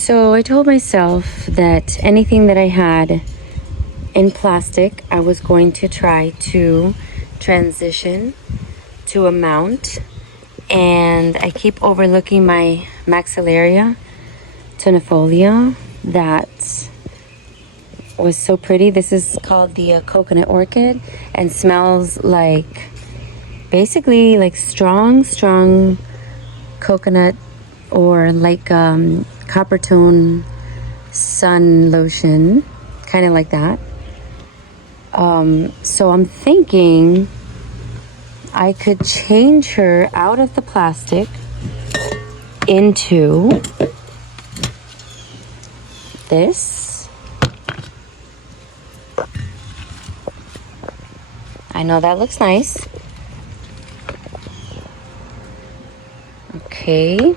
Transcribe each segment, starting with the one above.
So I told myself that anything that I had in plastic, I was going to try to transition to a mount. And I keep overlooking my maxillaria tunifolia that was so pretty. This is called the coconut orchid and smells like basically like strong coconut or like copper tone sun lotion, kind of like that. So I'm thinking I could change her out of the plastic into this. I know that looks nice. Okay.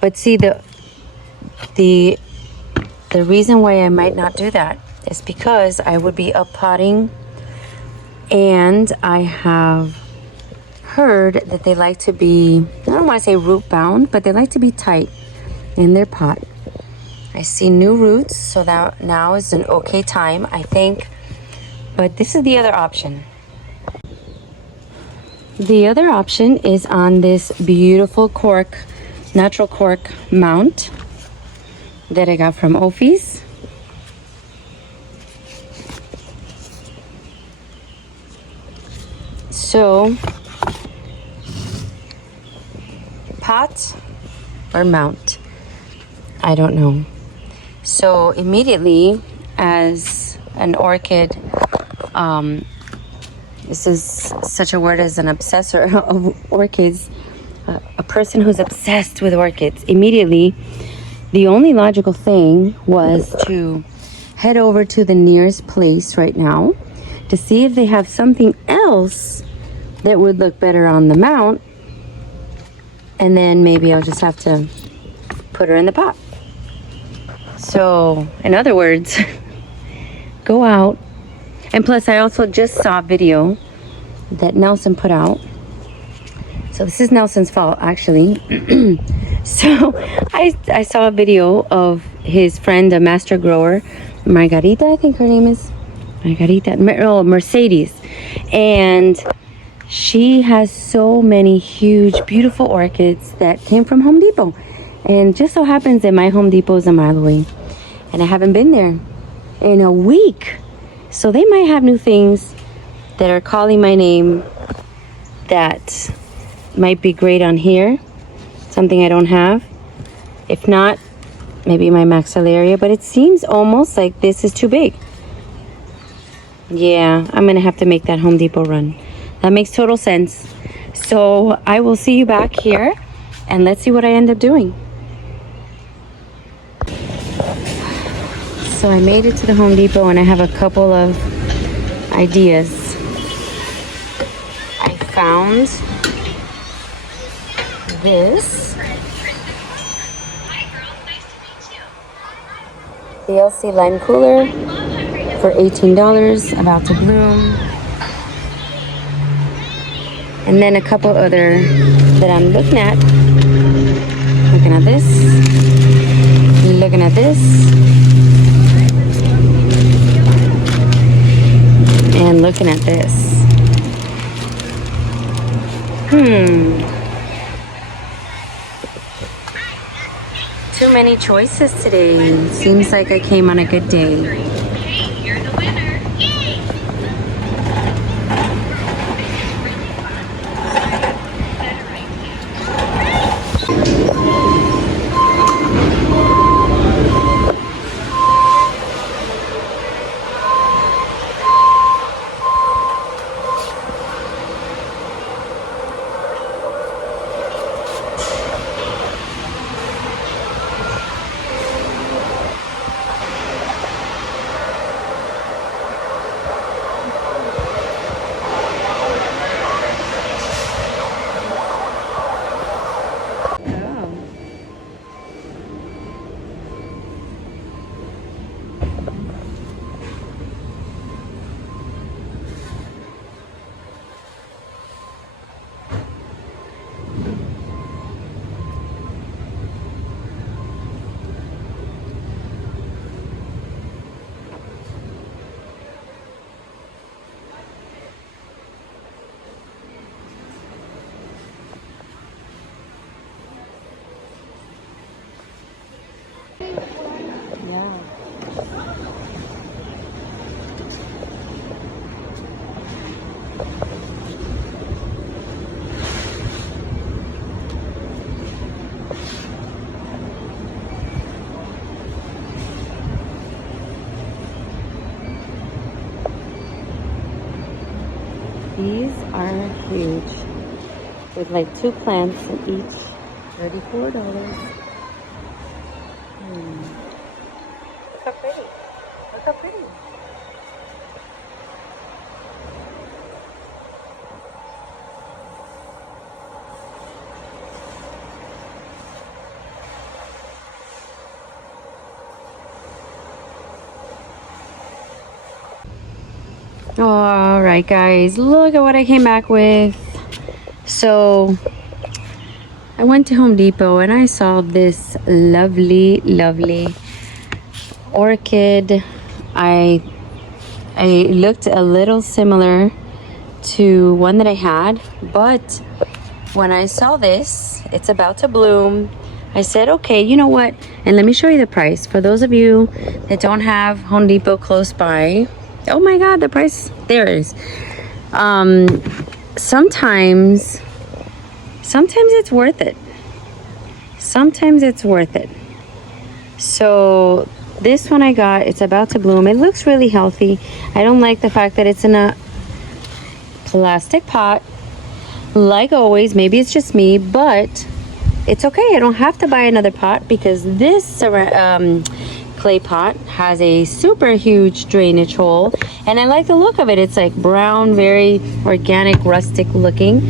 But see, the reason why I might not do that is because I would be up potting, and I have heard that they like to be, I don't want to say root bound, but they like to be tight in their pot. I see new roots, so that now is an okay time, I think. But this is the other option. The other option is on this beautiful cork, natural cork mount that I got from Ophi's. So, pot or mount? I don't know. So immediately, as an orchid, this is such a word as an obsessor of orchids, a person who's obsessed with orchids, immediately, the only logical thing was to head over to the nearest place right now to see if they have something else that would look better on the mount, and then maybe I'll just have to put her in the pot. So, in other words, go out. And plus, I also just saw a video that Nelson put out. So this is Nelson's fault, actually. So I saw a video of his friend, a master grower, Margarita, I think her name is. Mercedes. And she has so many huge, beautiful orchids that came from Home Depot. And just so happens that my Home Depot is a mile away. And I haven't been there in a week. So they might have new things that are calling my name that might be great on here. Something I don't have. If not, maybe my maxillaria. But it seems almost like this is too big. Yeah, I'm going to have to make that Home Depot run. That makes total sense. So I will see you back here, and let's see what I end up doing. So I made it to the Home Depot, and I have a couple of ideas. I found this DLC lime cooler for $18, about to bloom. And then a couple other that I'm looking at. Looking at this. Looking at this. And looking at this. Too many choices today. Seems like I came on a good day. are huge. With like 2 plants in each. $34. Look how pretty. Look how pretty. All right, guys, look at what I came back with. So I went to Home Depot and I saw this lovely orchid. I looked a little similar to one that I had, but when I saw this, it's about to bloom, I said, okay, you know what? And let me show you the price. For those of you that don't have Home Depot close by, oh my God, the price, there it is. Sometimes it's worth it. Sometimes it's worth it. So this one I got, it's about to bloom. It looks really healthy. I don't like the fact that it's in a plastic pot. Like always, maybe it's just me, but it's okay. I don't have to buy another pot because this clay pot has a super huge drainage hole, and I like the look of it. It's like brown, very organic, rustic looking.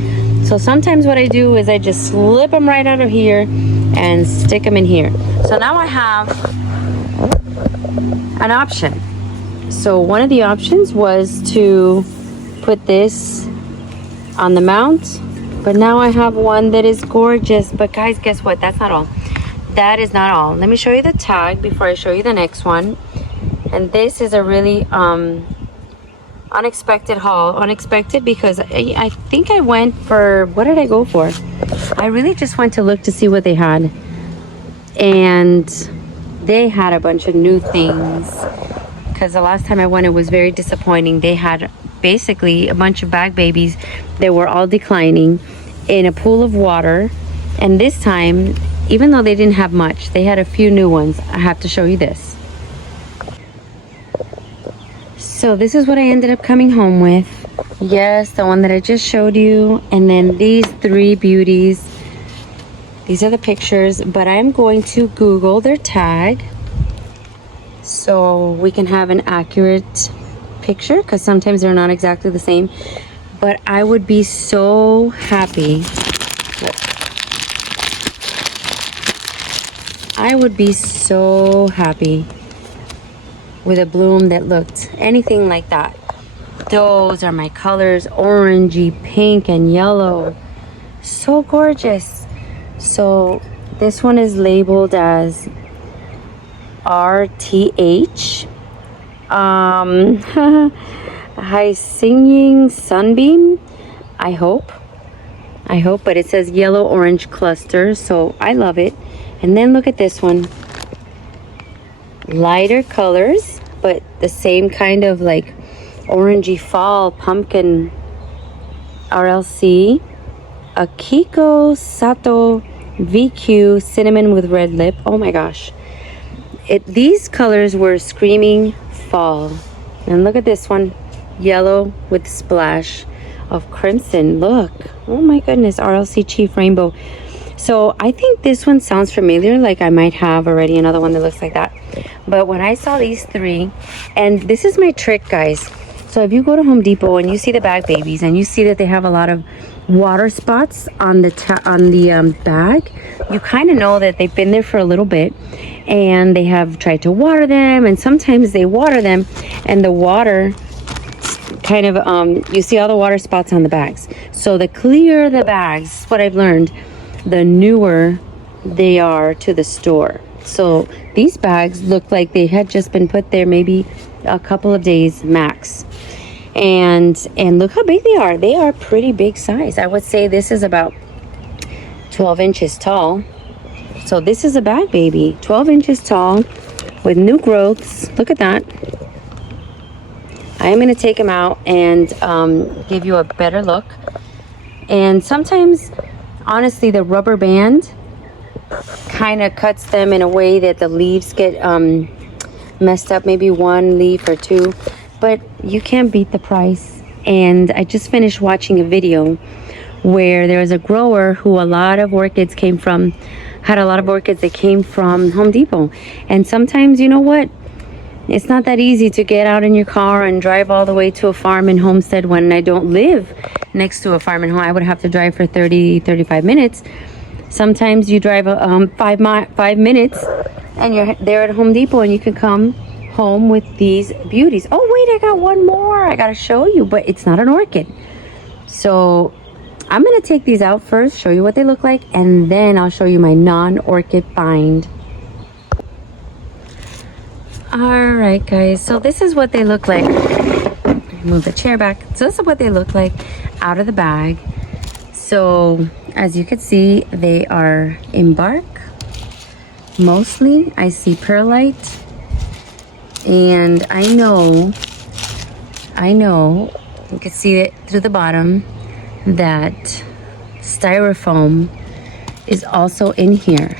So sometimes what I do is I just slip them right out of here and stick them in here. So now I have an option. So one of the options was to put this on the mount, but now I have one that is gorgeous. But guys, guess what? That's not all. That is not all. Let me show you the tag before I show you the next one. And this is a really unexpected haul. Unexpected because I think I went for, what did I go for? I really just went to look to see what they had. And they had a bunch of new things. Because the last time I went, it was very disappointing. They had basically a bunch of bag babies that were all declining in a pool of water. And this time, even though they didn't have much, they had a few new ones. I have to show you this. So this is what I ended up coming home with. Yes, the one that I just showed you. And then these 3 beauties. These are the pictures, but I'm going to Google their tag so we can have an accurate picture, because sometimes they're not exactly the same. But I would be so happy. I would be so happy with a bloom that looked anything like that. Those are my colors, orangey, pink, and yellow. So gorgeous. So this one is labeled as RTH. High singing sunbeam. I hope, but it says yellow orange cluster, so I love it. And then look at this one. Lighter colors, but the same kind of like orangey fall pumpkin. RLC. Akiko Sato VQ cinnamon with red lip. Oh my gosh. These colors were screaming fall. And look at this one. Yellow with splash of crimson. Look. Oh my goodness. RLC Chief Rainbow. So I think this one sounds familiar, like I might have already another one that looks like that. But when I saw these 3, and this is my trick, guys. So if you go to Home Depot and you see the bag babies and you see that they have a lot of water spots on the bag, you kind of know that they've been there for a little bit and they have tried to water them, and sometimes they water them and the water kind of you see all the water spots on the bags. So the clearer the bags, what I've learned, the newer they are to the store. So these bags look like they had just been put there maybe a couple of days max. And look how big they are. They are pretty big size. I would say this is about 12 inches tall. So this is a bag baby, 12 inches tall with new growths. Look at that. I am going to take them out and give you a better look. And sometimes, honestly, the rubber band kind of cuts them in a way that the leaves get messed up, maybe one leaf or two, but you can't beat the price. And I just finished watching a video where there was a grower who had a lot of orchids that came from Home Depot. And sometimes, you know what? It's not that easy to get out in your car and drive all the way to a farm in Homestead when I don't live next to a farm and home. I would have to drive for 35 minutes. Sometimes you drive 5 minutes and you're there at Home Depot and you can come home with these beauties. Oh wait, I got one more I gotta show you, but it's not an orchid. So I'm gonna take these out first, show you what they look like, and then I'll show you my non-orchid find. All right, guys, so this is what they look like. Move the chair back. So this is what they look like out of the bag. So as you can see, they are in bark. Mostly I see perlite, and I know you can see it through the bottom that styrofoam is also in here.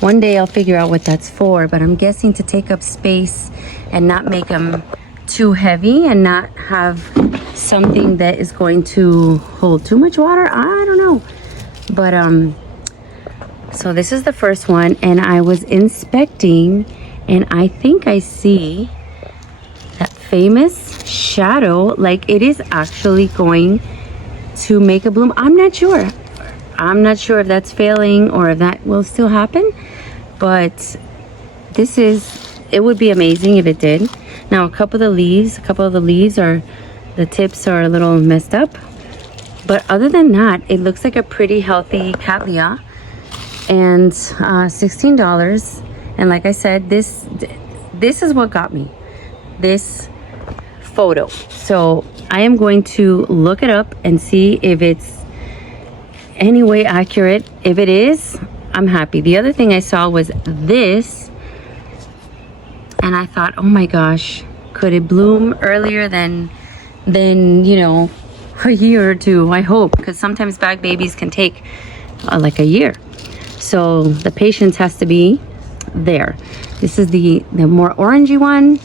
One day I'll figure out what that's for, but I'm guessing to take up space and not make them too heavy and not have something that is going to hold too much water. I don't know. But so this is the first one, and I was inspecting and I think I see that famous shadow, like it is actually going to make a bloom. I'm not sure if that's failing or if that will still happen, but it would be amazing if it did. Now a couple of the leaves are, the tips are a little messed up, but other than that, it looks like a pretty healthy cattleya. And $16. And like I said, this is what got me, this photo. So I am going to look it up and see if it's any way accurate. If it is, I'm happy. The other thing I saw was this, and I thought, oh my gosh, could it bloom earlier than you know, a year or two? I hope, because sometimes bag babies can take like a year. So the patience has to be there. This is the more orangey one.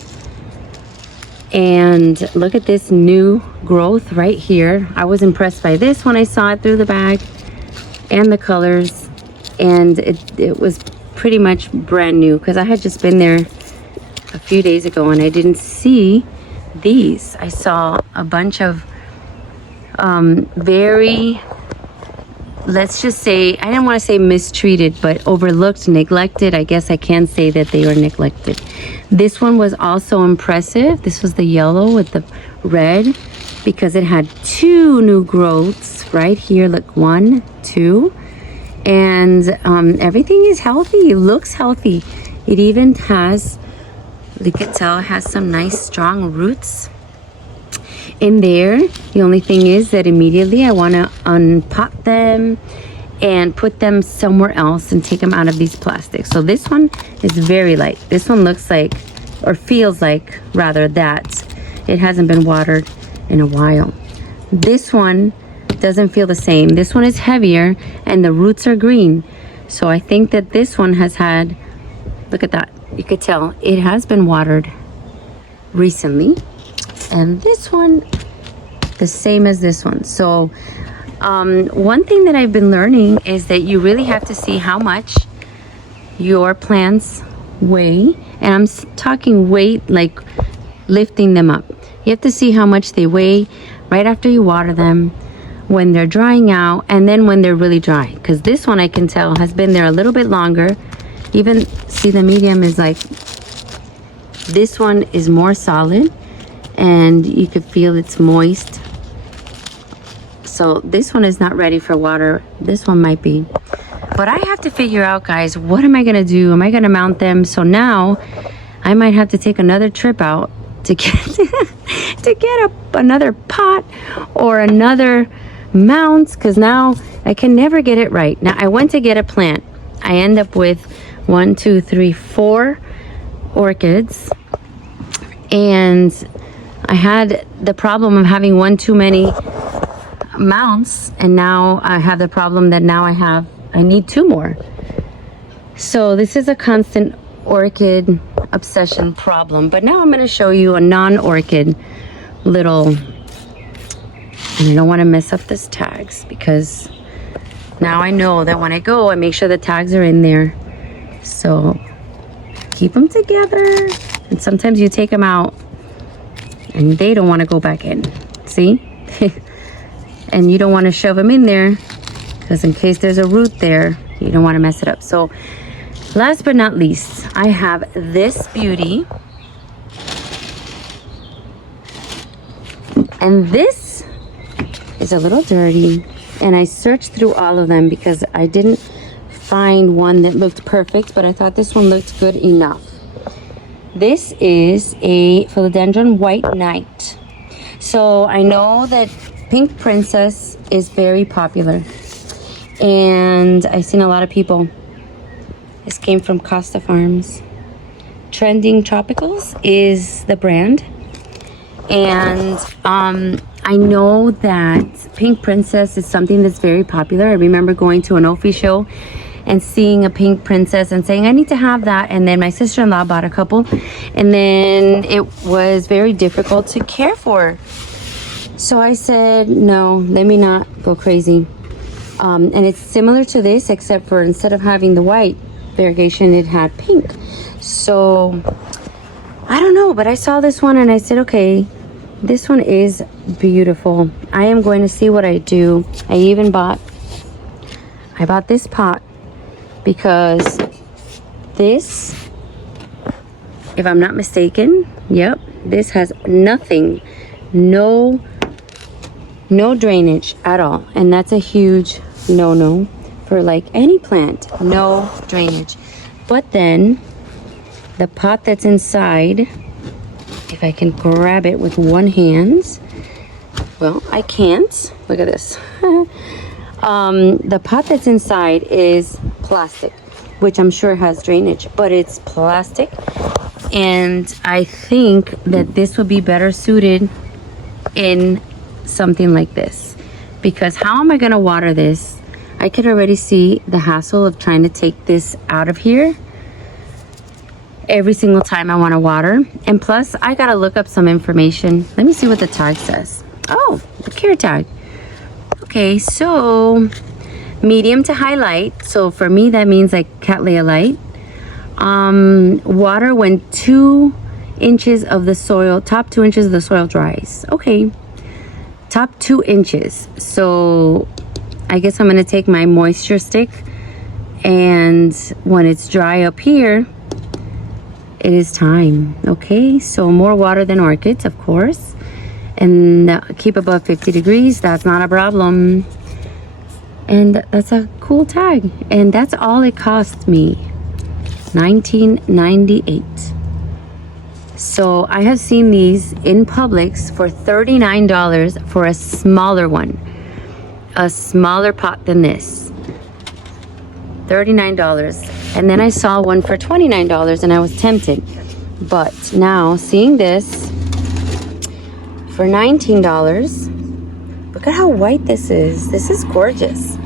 And look at this new growth right here. I was impressed by this when I saw it through the bag and the colors. And it was pretty much brand new because I had just been there a few days ago and I didn't see these. I saw a bunch of very, let's just say, I didn't want to say mistreated, but overlooked, neglected. I guess I can say that they were neglected. This one was also impressive. This was the yellow with the red because it had 2 new growths right here. Look, 1, 2. And everything is healthy. It looks healthy. It even has, you can tell, it has some nice strong roots in there. The only thing is that immediately I want to unpot them and put them somewhere else and take them out of these plastics. So this one is very light. This one looks like, or feels like rather, that it hasn't been watered in a while. This one doesn't feel the same. This one is heavier and the roots are green. So I think that this one has had, look at that, you could tell it has been watered recently. And this one, the same as this one. So one thing that I've been learning is that you really have to see how much your plants weigh. And I'm talking weight, like lifting them up. You have to see how much they weigh right after you water them, when they're drying out, and then when they're really dry. Because this one, I can tell, has been there a little bit longer. Even, see, the medium is like, this one is more solid and you could feel it's moist. So this one is not ready for water. This one might be. But I have to figure out, guys, what am I gonna do? Am I gonna mount them? So now I might have to take another trip out to get to get another pot or another mount, because now I can never get it right. Now I went to get a plant. I end up with 1, 2, 3, 4 orchids, and I had the problem of having one too many mounts, and now I have the problem that now I need 2 more. So this is a constant orchid obsession problem. But now I'm going to show you a non-orchid little And I don't want to mess up this tags, because now I know that when I go, I make sure the tags are in there. So keep them together. And sometimes you take them out and they don't want to go back in. See? And you don't want to shove them in there, because in case there's a root there, you don't want to mess it up. So last but not least, I have this beauty. And this is a little dirty. And I searched through all of them because I didn't find one that looked perfect, but I thought this one looked good enough. This is a philodendron white knight. So I know that Pink Princess is very popular, and I've seen a lot of people. This came from Costa Farms. Trending Tropicals is the brand. And I know that Pink Princess is something that's very popular. I remember going to an Ophi show and seeing a Pink Princess and saying, I need to have that. And then my sister-in-law bought a couple. And then it was very difficult to care for. So I said, no, let me not go crazy. And it's similar to this, except for instead of having the white variegation, it had pink. So I don't know, but I saw this one and I said, okay, this one is beautiful. I am going to see what I do. I bought this pot because this, if I'm not mistaken, yep, this has nothing, no drainage at all. And that's a huge no-no for like any plant, no drainage. But then the pot that's inside, if I can grab it with one hand, well, I can't. Look at this. The pot that's inside is plastic, which I'm sure has drainage, but it's plastic. And I think that this would be better suited in something like this, because how am I going to water this? I could already see the hassle of trying to take this out of here every single time I want to water. And plus, I got to look up some information. Let me see what the tag says. Oh, the care tag. Okay, so medium to high light. So for me, that means like Cattleya light. Water when 2 inches of the soil, top 2 inches of the soil dries. Okay, top 2 inches. So I guess I'm going to take my moisture stick, and when it's dry up here, it is time. Okay, so more water than orchids, of course, and keep above 50 degrees. That's not a problem. And that's a cool tag, and that's all it cost me, $19.98. So I have seen these in Publix for $39 for a smaller one, a smaller pot than this. $39. And then I saw one for $29 and I was tempted. But now seeing this for $19, look at how white this is. This is gorgeous.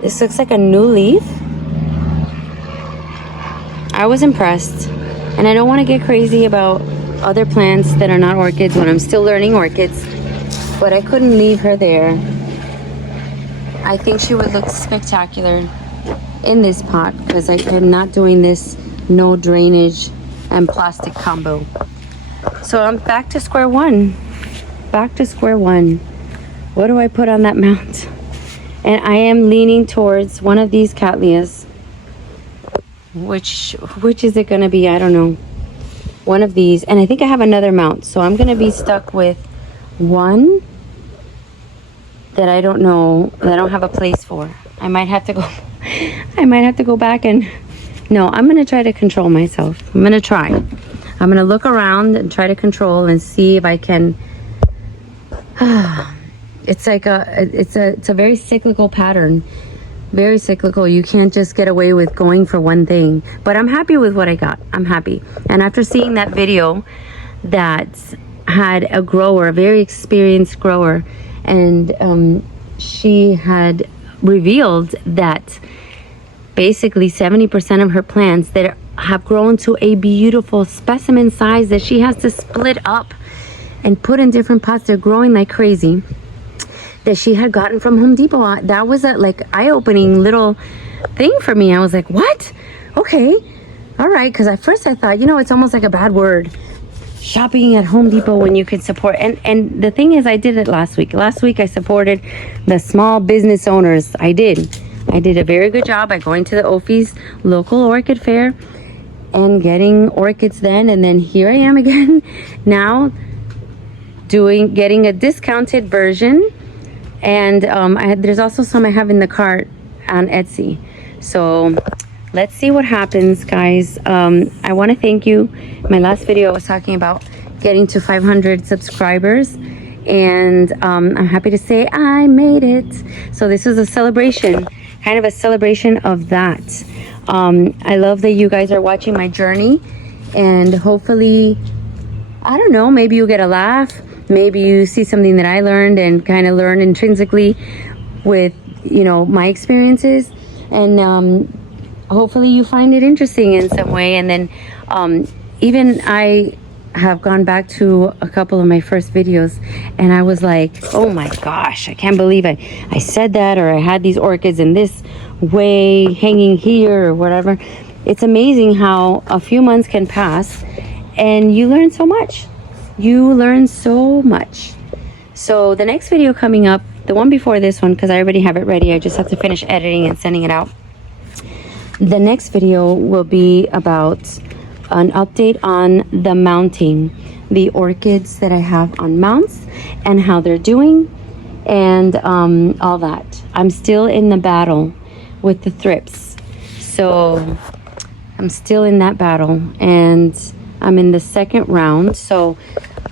This looks like a new leaf. I was impressed. And I don't want to get crazy about other plants that are not orchids when I'm still learning orchids, but I couldn't leave her there. I think she would look spectacular in this pot because I'm not doing this no drainage and plastic combo. So I'm back to square one. Back to square one. What do I put on that mount? And I am leaning towards one of these Cattleyas. Which is it gonna be? I don't know. One of these, and I think I have another mount, so I'm gonna be stuck with one that I don't know, that I don't have a place for. I might have to go back and no, I'm gonna try to control myself. I'm gonna look around and try to control and see if I can. It's like it's a very cyclical pattern. Very cyclical. You can't just get away with going for one thing. But I'm happy with what I got. I'm happy. And after seeing that video that had a grower, a very experienced grower, and she had revealed that basically 70% of her plants that have grown to a beautiful specimen size that she has to split up and put in different pots. They're growing like crazy, that she had gotten from Home Depot. That was a like eye-opening little thing for me. I was like, what? Okay, all right. Because at first I thought, it's almost like a bad word, shopping at Home Depot when you could support. And the thing is, I did it last week. Last week I supported the small business owners. I did a very good job by going to the Ophi's local orchid fair and getting orchids then. And then here I am again now getting a discounted version. And there's also some I have in the cart on Etsy. So let's see what happens, guys. I want to thank you. My last video I was talking about getting to 500 subscribers, and I'm happy to say I made it. So this is a celebration, kind of a celebration of that. I love that you guys are watching my journey, and hopefully, I don't know, maybe you get a laugh. Maybe you see something that I learned and kind of learn intrinsically with, my experiences. And hopefully you find it interesting in some way. And then even I have gone back to a couple of my first videos, and I was like, oh my gosh, I can't believe I said that, or I had these orchids in this way hanging here or whatever. It's amazing how a few months can pass and you learn so much. You learn so much. So the next video coming up, the one before this one, because I already have it ready, I just have to finish editing and sending it out. The next video will be about an update on the mounting, the orchids that I have on mounts and how they're doing, and all that. I'm still in the battle with the thrips. So I'm still in that battle, and I'm in the second round. So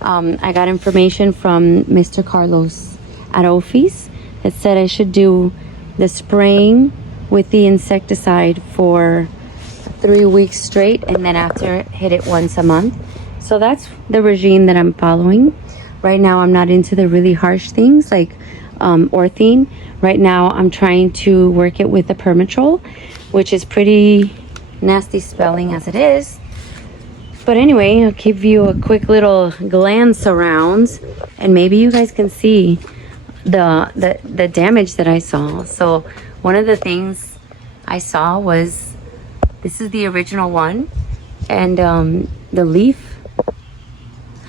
I got information from Mr. Carlos at Ophi's that said I should do the spraying with the insecticide for 3 weeks straight, and then after hit it once a month. So that's the regime that I'm following. Right now I'm not into the really harsh things like orthene. Right now I'm trying to work it with the permatrol, which is pretty nasty spelling as it is. But anyway, I'll give you a quick little glance around, and maybe you guys can see the damage that I saw. So one of the things I saw was, this is the original one, and the leaf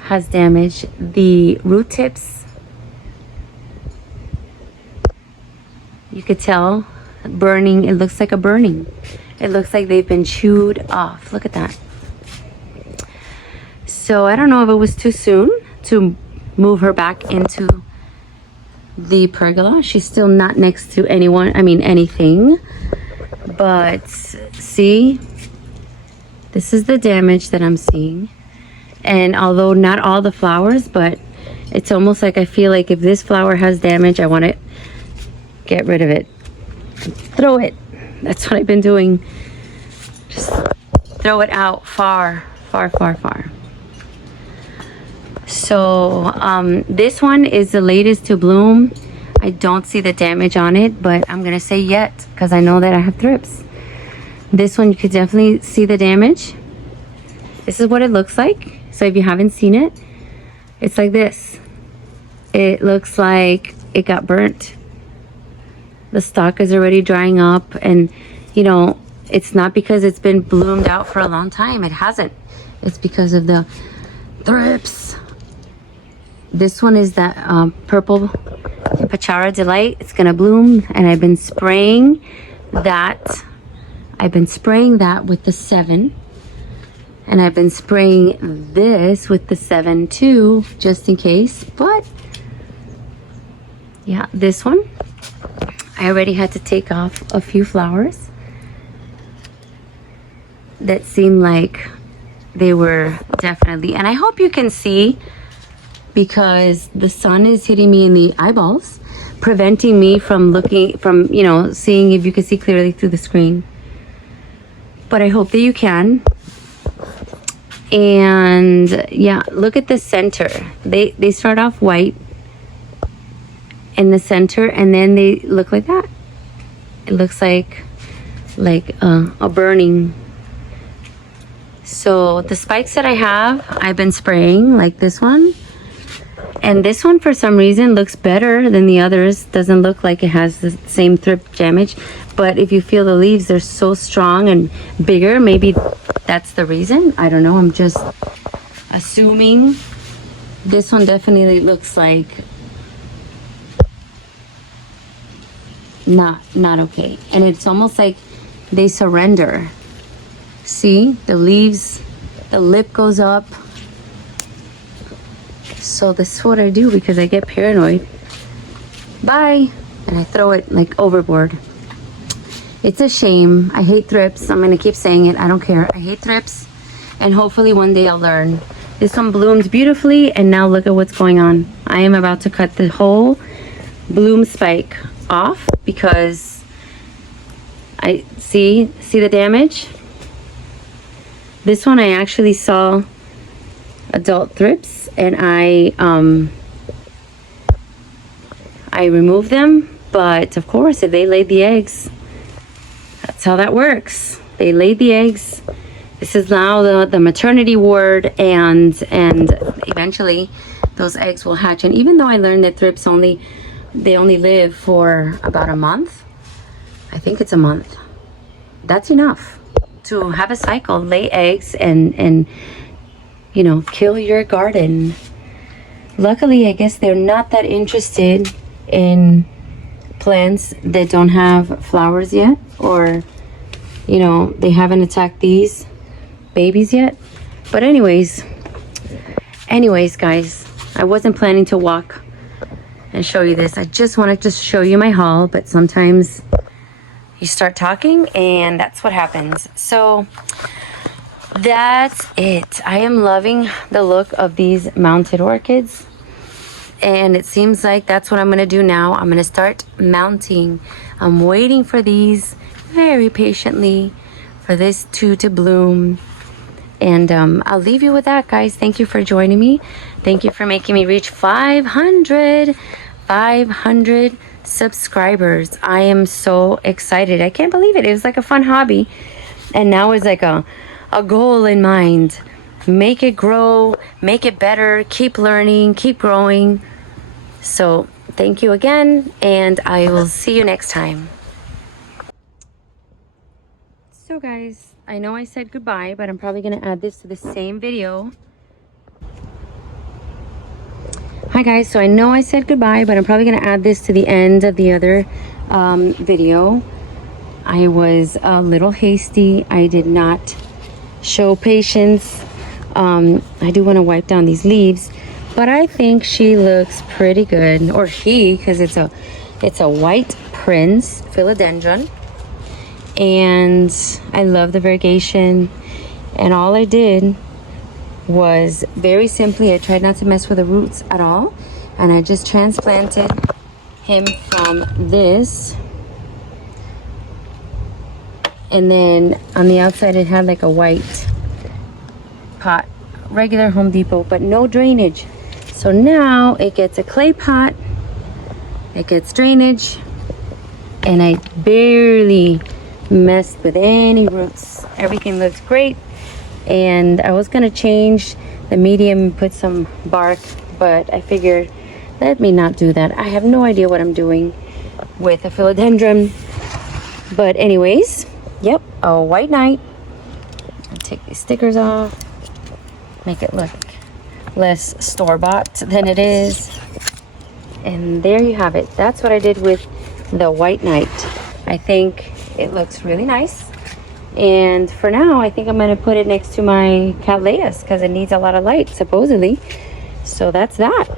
has damage. The root tips, you could tell, burning. It looks like a burning. It looks like they've been chewed off. Look at that. So I don't know if it was too soon to move her back into the pergola. She's still not next to anything. But see, this is the damage that I'm seeing. And although not all the flowers, but it's almost like I feel like if this flower has damage, I want to get rid of it. Throw it. That's what I've been doing. Just throw it out far, far, far, far. So this one is the latest to bloom. I don't see the damage on it, but I'm gonna say yet because I know that I have thrips. This one, you could definitely see the damage. This is what it looks like. So if you haven't seen it, it's like this. It looks like it got burnt. The stalk is already drying up, and it's not because it's been bloomed out for a long time. It hasn't. It's because of the thrips. This one is that purple Pachara Delight. It's gonna bloom, and I've been spraying that. With the 7, and I've been spraying this with the 7 too, just in case. But yeah, this one, I already had to take off a few flowers that seemed like they were definitely, and I hope you can see, because the sun is hitting me in the eyeballs, preventing me from seeing if you can see clearly through the screen. But I hope that you can. And yeah, look at the center. They start off white in the center, and then they look like that. It looks like a burning. So the spikes that I have, I've been spraying, like this one. And this one, for some reason, looks better than the others. Doesn't look like it has the same thrip damage. But if you feel the leaves, they're so strong and bigger. Maybe that's the reason. I don't know. I'm just assuming. This one definitely looks like not okay. And it's almost like they surrender. See, the leaves, the lip goes up. So this is what I do because I get paranoid. Bye. And I throw it like overboard. It's a shame. I hate thrips. I'm gonna keep saying it. I don't care. I hate thrips. And hopefully one day I'll learn. This one bloomed beautifully, and now look at what's going on. I am about to cut the whole bloom spike off because I see the damage. This one I actually saw adult thrips, and I removed them. But of course, if they laid the eggs, that's how that works. They laid the eggs. This is now the maternity ward, and eventually those eggs will hatch. And even though I learned that thrips only live for about a month, I think it's a month. That's enough to have a cycle, lay eggs, and you know, kill your garden. Luckily, I guess they're not that interested in plants that don't have flowers yet, or you know, they haven't attacked these babies yet. But anyways guys, I wasn't planning to walk and show you this. I just wanted to show you my haul, but sometimes you start talking and that's what happens. So that's it. I am loving the look of these mounted orchids, and it seems like that's what I'm gonna do now. I'm gonna start mounting. I'm waiting for these very patiently for this to bloom. And I'll leave you with that, guys. Thank you for joining me. Thank you for making me reach 500 subscribers. I am so excited. I can't believe it. It was like a fun hobby, and now it's like a goal in mind. Make it grow, make it better, keep learning, keep growing. So thank you again, and I will see you next time. So guys, I know I said goodbye, but I'm probably going to add this to the same video. Hi guys, so I know I said goodbye, but I'm probably going to add this to the end of the other video. I was a little hasty. I did not show patience. I do want to wipe down these leaves, but I think she looks pretty good, or he, because it's a white prince philodendron. And I love the variegation, and all I did was very simply, I tried not to mess with the roots at all, and I just transplanted him from this, and then on the outside it had like a white pot, regular Home Depot, but no drainage. So now it gets a clay pot, it gets drainage, and I barely messed with any roots. Everything looks great. And I was gonna change the medium, put some bark, but I figured let me not do that. I have no idea what I'm doing with a philodendron. But anyways, yep, a white knight. I'll take these stickers off, make it look less store-bought than it is. And there you have it. That's what I did with the white knight. I think it looks really nice, and for now I think I'm going to put it next to my Cattleyas because it needs a lot of light supposedly. So that's that.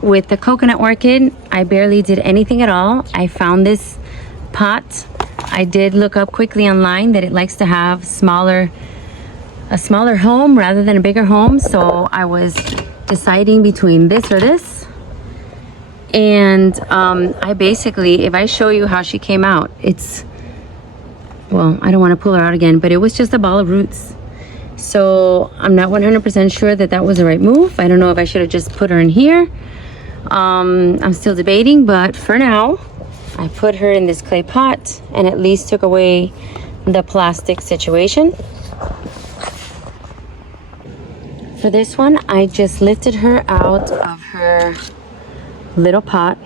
With the coconut orchid, I barely did anything at all. I found this pot. I did look up quickly online that it likes to have a smaller home rather than a bigger home, so I was deciding between this or this. And I basically, if I show you how she came out, it's, well, I don't want to pull her out again, but it was just a ball of roots. So I'm not 100% sure that that was the right move. I don't know if I should have just put her in here. I'm still debating, but for now, I put her in this clay pot and at least took away the plastic situation. For this one, I just lifted her out of her little pot,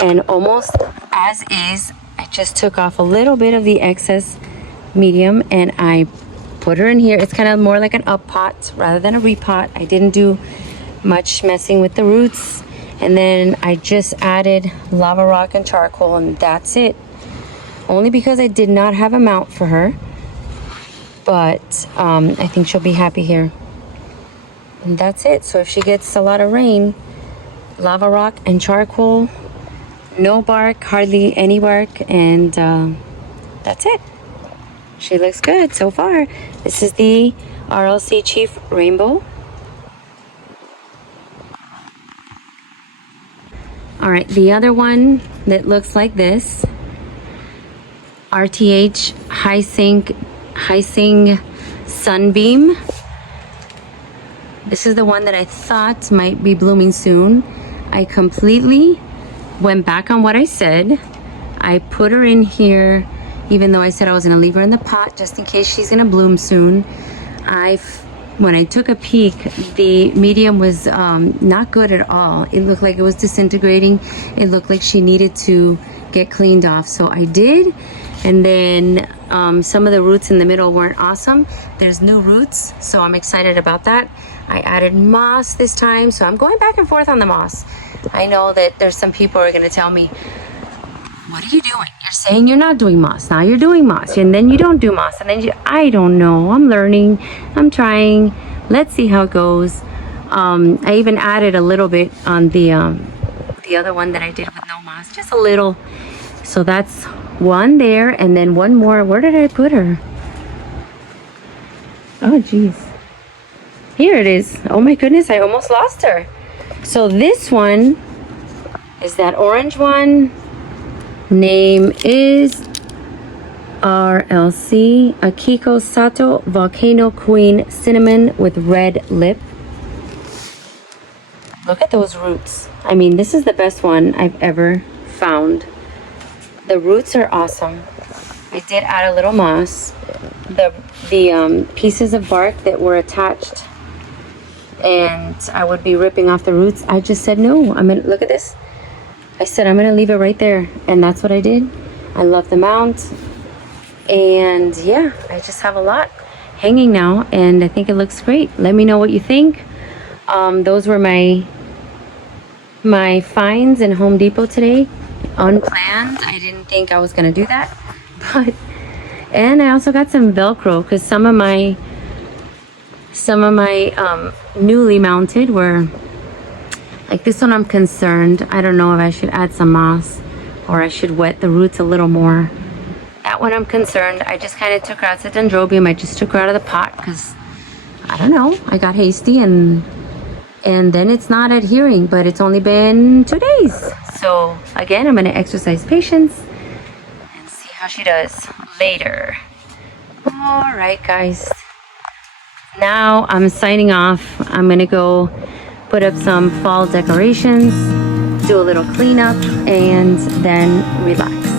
and almost as is, I just took off a little bit of the excess medium and I put her in here. It's kind of more like an up pot rather than a repot. I didn't do much messing with the roots, and then I just added lava rock and charcoal, and that's it. Only because I did not have a mount for her, but I think she'll be happy here. And that's it. So if she gets a lot of rain, lava rock and charcoal, no bark, hardly any bark, and that's it. She looks good so far. This is the RLC Chief Rainbow. All right, the other one that looks like this, RTH Hyacinth Sunbeam. This is the one that I thought might be blooming soon. I completely went back on what I said. I put her in here, even though I said I was gonna leave her in the pot just in case she's gonna bloom soon. When I took a peek, the medium was not good at all. It looked like it was disintegrating. It looked like she needed to get cleaned off. So I did. And then some of the roots in the middle weren't awesome. There's new roots, so I'm excited about that. I added moss this time, so I'm going back and forth on the moss. I know that there's some people who are gonna tell me, what are you doing? You're saying you're not doing moss. Now you're doing moss, and then you don't do moss, and then I don't know. I'm learning. I'm trying. Let's see how it goes. I even added a little bit on the other one that I did with no moss, just a little. So that's one there, and then one more. Where did I put her? Oh, geez. Here it is. Oh my goodness, I almost lost her. So this one is that orange one. Name is RLC Akiko Sato Volcano Queen Cinnamon with red lip. Look at those roots. I mean, this is the best one I've ever found. The roots are awesome. I did add a little moss. The pieces of bark that were attached, and I would be ripping off the roots. I just said no. I mean, look at this. I said I'm gonna leave it right there, and that's what I did. I love the mount, and yeah, I just have a lot hanging now, and I think it looks great. Let me know what you think. Those were my finds in Home Depot today, unplanned. I didn't think I was gonna do that, but and I also got some Velcro because some of my newly mounted were. Like this one, I'm concerned. I don't know if I should add some moss or I should wet the roots a little more. That one I'm concerned. I just kind of took her out. It's a dendrobium. I just took her out of the pot because, I don't know, I got hasty and then it's not adhering, but it's only been 2 days. So again, I'm going to exercise patience and see how she does later. All right, guys. Now I'm signing off. I'm going to go put up some fall decorations, do a little cleanup, and then relax.